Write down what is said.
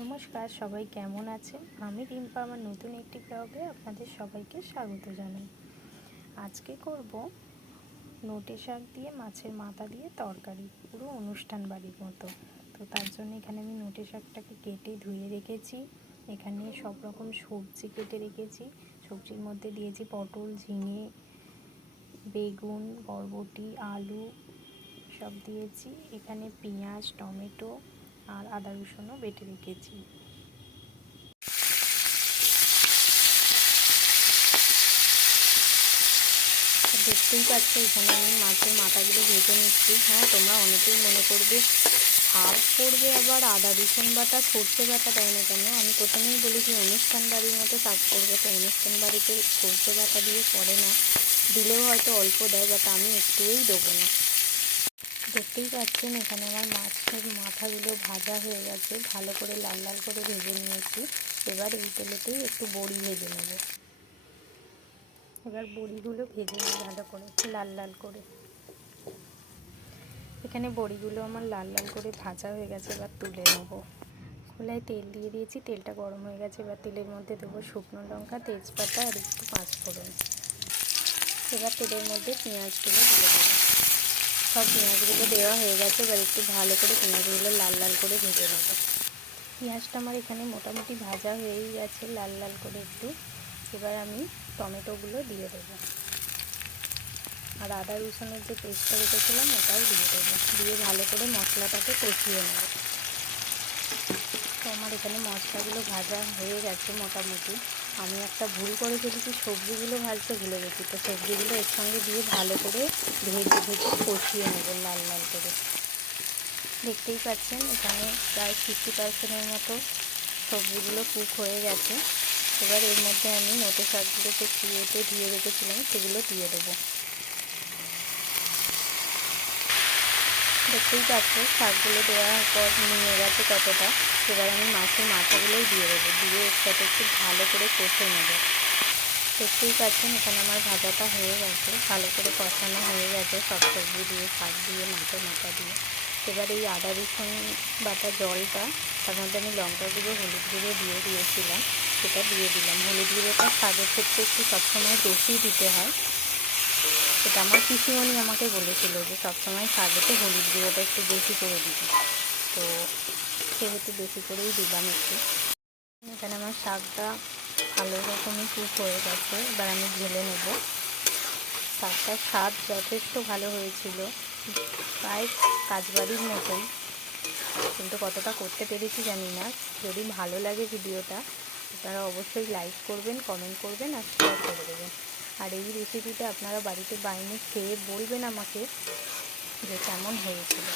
নমস্কার, সবাই কেমন আছেন? আমি রিম্পা আমার নতুন একটি ব্লগে আপনাদের সবাইকে স্বাগত জানাই। আজকে করব নোটে শাক দিয়ে মাছের মাথা দিয়ে তরকারি, পুরো অনুষ্ঠান বাড়ির মতো। তো তার জন্য এখানে আমি নোটে শাকটাকে কেটে ধুয়ে রেখেছি। এখানে সব রকম সবজি কেটে রেখেছি। সবজির মধ্যে দিয়েছি পটল, ঝিঙে, বেগুন, বরবটি, আলু সব দিয়েছি। এখানে পেঁয়াজ, টমেটো আর আদা রসুনও বেটে রেখেছি। দেখতেই পাচ্ছ এখানে আমি মাছের মাথাগুলো ভেজে নিচ্ছি। হ্যাঁ, তোমরা অনেকেই মনে করবে শাক করবে আবার আদা রসুন বাটা সর্ষে বাটা দেয় না কেন? আমি প্রথমেই বলেছি অনুষ্ঠান বাড়ির মতো শাক করবো, তো অনুষ্ঠান বাড়িতে সর্ষে বাটা দিয়ে করে না, দিলেও হয়তো অল্প দেয়, বাট আমি একটুই দেবো না। দেখতেই পাচ্ছেন এখানে আমার মাছের মাথাগুলো ভাজা হয়ে গেছে, ভালো করে লাল লাল করে ভেজে নিয়েছি। এবার এই তেলেতেই একটু বড়ি ভেজে নেব। এবার বড়িগুলো ভেজে নিই ভালো করে লাল লাল করে। এখানে বড়িগুলো আমার লাল লাল করে ভাজা হয়ে গেছে, এবার তুলে নেব। খোলায় তেল দিয়ে দিয়েছি, তেলটা গরম হয়ে গেছে। এবার তেলের মধ্যে দেবো শুকনো লঙ্কা, তেজপাতা আর একটু পাঁচফোড়ন। এবার তেলের মধ্যে পেঁয়াজগুলো দিয়ে দেবো। সব পেঁয়াজগুলো দেওয়া হয়ে গেছে, এবার একটু ভালো করে পেঁয়াজগুলো লাল লাল করে ভেজে নেব। পেঁয়াজটা আমার এখানে মোটামুটি ভাজা হয়েই গেছে লাল লাল করে একটু। এবার আমি টমেটোগুলো দিয়ে দেবো, আর আদা রসুনের যে পেস্টটা রেখেছিলাম ওটাও দিয়ে দেবো। দিয়ে ভালো করে মশলাটাকে কষিয়ে নেব। তো আমার এখানে মশলাগুলো ভাজা হয়ে গেছে মোটামুটি। আমি একটা ভুল করে ফেলেছি, সবজিগুলো ভাজতে ভুলে গেছি। তো সবজিগুলো এর সঙ্গে দিয়ে ভালো করে ভেজে ভেজে কষিয়ে নেব লাল লাল করে। দেখতেই পাচ্ছেন এখানে প্রায় 50% মতো সবজিগুলো কুক হয়ে গেছে। এবার এর মধ্যে আমি নোটে শাকগুলোকে কুয়োতে ধুয়ে রেখেছিলাম সেগুলো দিয়ে দেবো। দেখতেই পাচ্ছি শাকগুলো দেওয়ার পর নিয়ে গেছে কতটা। এবার আমি মাছের মাথাগুলোই দিয়ে দেবো, দিয়ে একসাথে একটু ভালো করে কষে নেব। দেখতেই পাচ্ছেন এখানে আমার ভাজাটা হয়ে গেছে, ভালো করে কষানো হয়ে গেছে সব সবজি দিয়ে, শাক দিয়ে, মাছের মাথা দিয়ে। এবার এই আদা রসুন বাটা জলটা, তার মধ্যে আমি লঙ্কা গুঁড়ো, হলুদ গুঁড়ো দিয়ে দিয়েছিলাম, সেটা দিয়ে দিলাম। হলুদ গুঁড়োটা শাকের ক্ষেত্রে একটু সবসময় বেশি দিতে হয়। এটা আমার পিসিমণি আমাকে বলেছিল যে সবসময় শাকেতে হলুদ গুঁড়োটা একটু বেশি করে দিবি, তো সেহেতু বেশি করেই দিলাম একটু। এখানে আমার শাকটা ভালো রকমই কুক হয়ে গেছে, এবার আমি ঢেলে নেব। শাকটার স্বাদ যথেষ্ট ভালো হয়েছিল, প্রায় কাজবাড়ির মতোই, কিন্তু কতটা করতে পেরেছি জানি না। যদি ভালো লাগে ভিডিওটা আপনারা অবশ্যই লাইক করবেন, কমেন্ট করবেন আর শেয়ার করে দেবেন। আর এই রেসিপিটা আপনারা বাড়িতে বানিয়ে খেয়ে বলবেন আমাকে যে কেমন হয়েছিল।